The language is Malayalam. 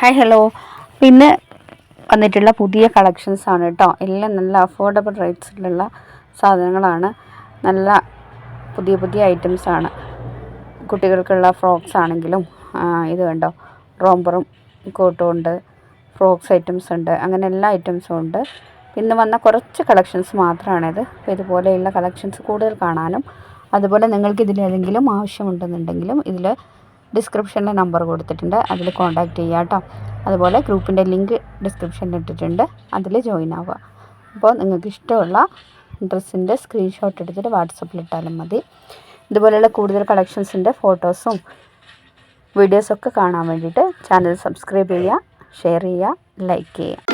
Hi hello. പിന്നെ വന്നിട്ടുള്ള പുതിയ കളക്ഷൻസ് ആണ് കേട്ടോ. എല്ലാം നല്ല അഫോർഡബിൾ റേറ്റ്സിലുള്ള സാധനങ്ങളാണ്. നല്ല പുതിയ പുതിയ ഐറ്റംസ് ആണ്. കുട്ടികൾക്കുള്ള ഫ്രോക്സ് ആണെങ്കിലും ഇത് കണ്ടോ, റോംബറും കോട്ടും ഉണ്ട്, ഫ്രോക്സ് ഐറ്റംസ് ഉണ്ട്, അങ്ങനെ എല്ലാ ഐറ്റംസും ഉണ്ട്. പിന്നെ വന്ന കുറച്ച് കളക്ഷൻസ് മാത്രമാണിത്. അപ്പോൾ ഇതുപോലെയുള്ള കളക്ഷൻസ് കൂടുതൽ കാണാനും അതുപോലെ നിങ്ങൾക്ക് ഇതിലേതെങ്കിലും ആവശ്യമുണ്ടെന്നുണ്ടെങ്കിലും ഇതിൽ ഡിസ്ക്രിപ്ഷനിൽ നമ്പർ കൊടുത്തിട്ടുണ്ട്, അതിൽ കോൺടാക്റ്റ് ചെയ്യുക കേട്ടോ. അതുപോലെ ഗ്രൂപ്പിൻ്റെ ലിങ്ക് ഡിസ്ക്രിപ്ഷനിൽ ഇട്ടിട്ടുണ്ട്, അതിൽ ജോയിൻ ആവുക. അപ്പോൾ നിങ്ങൾക്ക് ഇഷ്ടമുള്ള ഡ്രസ്സിൻ്റെ സ്ക്രീൻഷോട്ട് എടുത്തിട്ട് വാട്സപ്പിൽ ഇട്ടാലും മതി. ഇതുപോലെയുള്ള കൂടുതൽ കളക്ഷൻസിൻ്റെ ഫോട്ടോസും വീഡിയോസൊക്കെ കാണാൻ വേണ്ടിയിട്ട് ചാനൽ സബ്സ്ക്രൈബ് ചെയ്യുക, ഷെയർ ചെയ്യുക, ലൈക്ക് ചെയ്യുക.